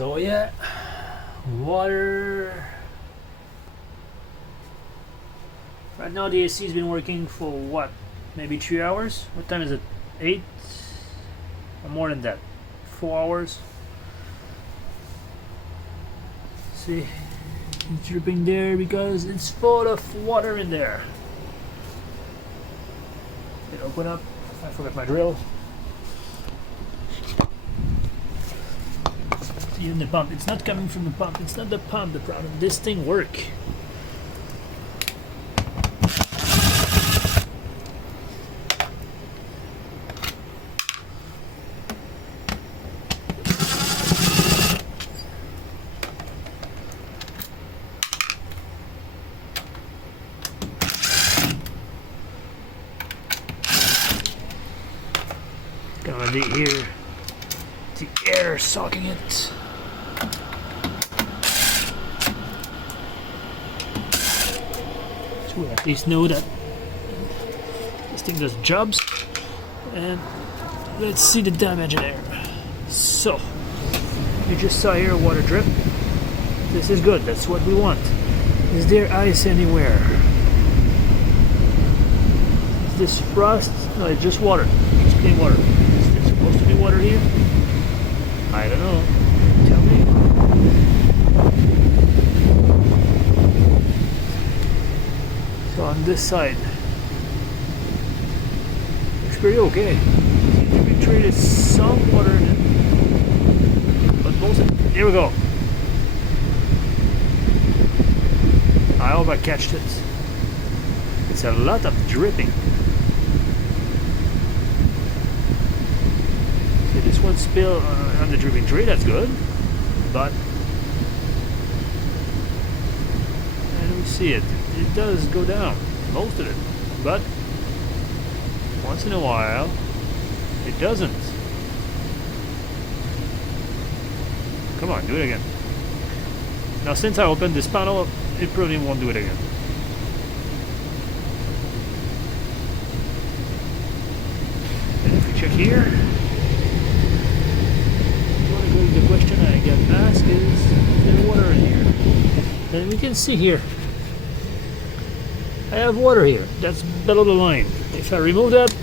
So yeah, water. Right now the AC has been working for what? Maybe 3 hours? What time is it? 8? Or more than that? 4 hours? See, it's dripping there because it's full of water in there. It open up. I forgot my drill. See, in the pump. It's not coming from the pump. It's not the pump the problem. This thing work. Gonna be here. The air sucking it. So we at least know that this thing does jobs. And let's see the damage in there. So you just saw here water drip. This is good. That's what we want. Is there ice anywhere? Is this frost? No, it's just water. It's plain water. Is there supposed to be water here? I don't know. Tell me. So on this side, looks pretty okay. We treated some water in it, but most of it. Here we go. I hope I catched it. It's a lot of dripping. See, this one spill on the dripping tray, that's good, but I don't see it. It does go down, most of it, but once in a while it doesn't. Come on, do it again. Now since I opened this panel, it probably won't do it again. And if we check here, the question I get asked is there water in here? And we can see here I have water here. That's below the line. If I remove that,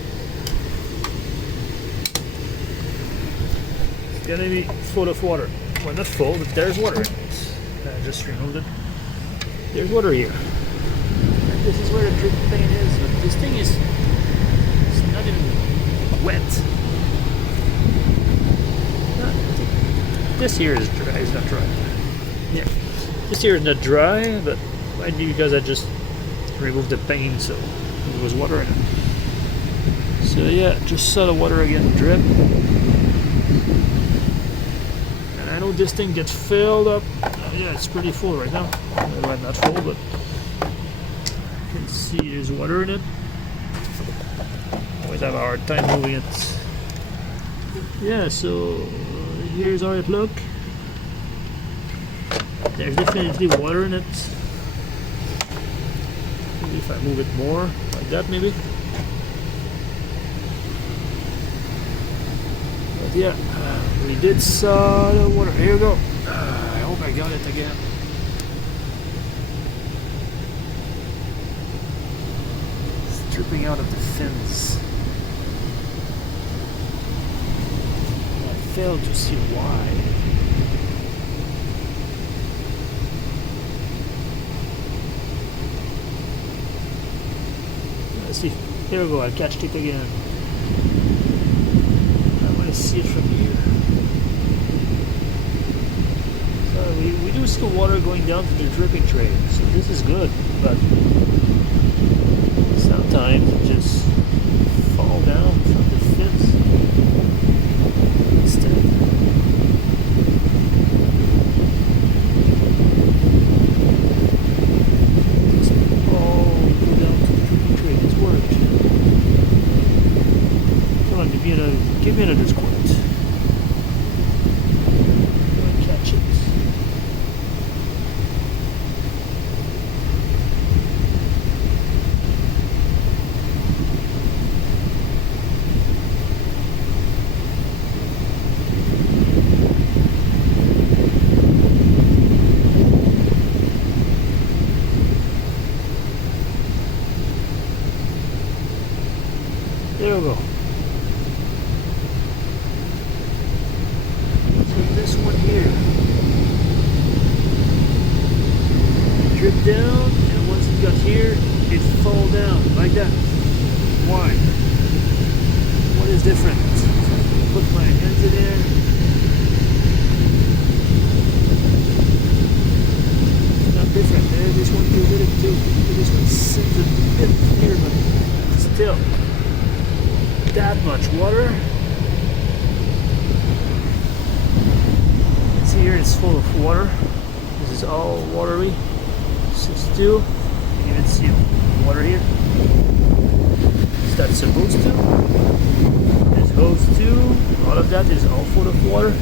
it's gonna be full of water. Well, not full, but there's water in it. I just removed it. There's water here. And this is where the drip paint is, but this thing is it's not even wet. This here is dry, it's not dry. Yeah. This here is not dry, but might be because I just removed the paint, so there was water in it. So yeah, just saw the water again drip. And I know this thing gets filled up. Yeah, it's pretty full right now. Well, not full, but you can see there's water in it. Always have a hard time moving it. Yeah, so here's how it look. There's definitely water in it. Maybe if I move it more, like that maybe. But yeah, we did saw the water. Here we go. I hope I got it again. It's dripping out of the fins. I failed to see why. Let's see. Here we go. I catched it again. I want to see it from here. So we do see the water going down to the dripping tray. So this is good, but sometimes it just fall down from the fins instead. Just all go down to the dripping tray. It's worked. Come on, give me another squirt. Catch it. this one here. Drip down, and once it got here, it fall down like that. Why? What is different? Put my hands in there. It's not different. There, this one too little too. This one seems a bit clear, but still, that much water. See here, it's full of water. This is all watery. 6.2. You can even see water here. Is that supposed to? There's hose 2. All of that is all full of water.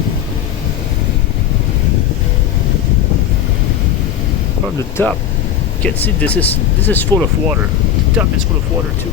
From the top, you can see this is full of water. The top is full of water too.